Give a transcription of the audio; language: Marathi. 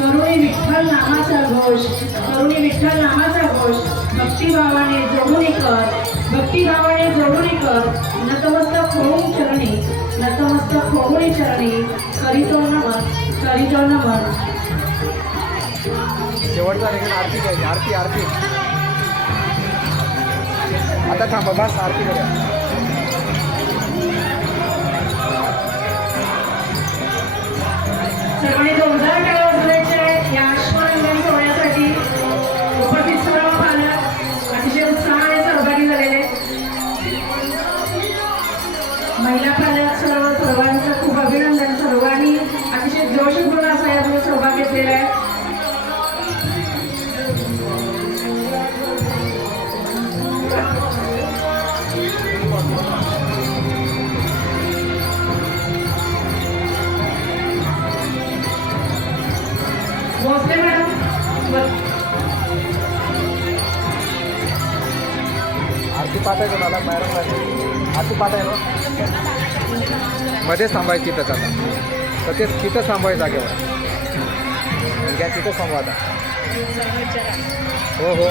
करुणी विठ्ठल नामाचा घोष, करुणी विठ्ठल नामाचा घोष, भक्तिभावाने जोडून कर, भक्तिभावाने जोडून कर, नतमस्तक होऊन चरणी, नतमस्तक होऊन चरणी, करीतो नमन, करीतो नमन. शेवटचा रेखन आरती घ्यायची. आरती आरती आता थांबा बस आरती करूया. सर्वांनी जोरदार टाळ्या वाजवायच्या आहेत या अश्वरंजन सोहळ्यासाठी. उपस्थित सर्व पालक अतिशय उत्साहाने सहभागी झालेले, महिला पालक सर्वांचं खूप अभिनंदन. सर्वांनी अतिशय जोशपूर्ण असा यामध्ये सहभाग घेतलेला आहे. भोसले मॅडम आरती पाठायचं मला मॅडम आरती पाठाय ना मध्येच थांबायची तिथंच आता. तर ते तिथं थांबायचं जागेवर घ्या. तिथं थांबवा आता. हो हो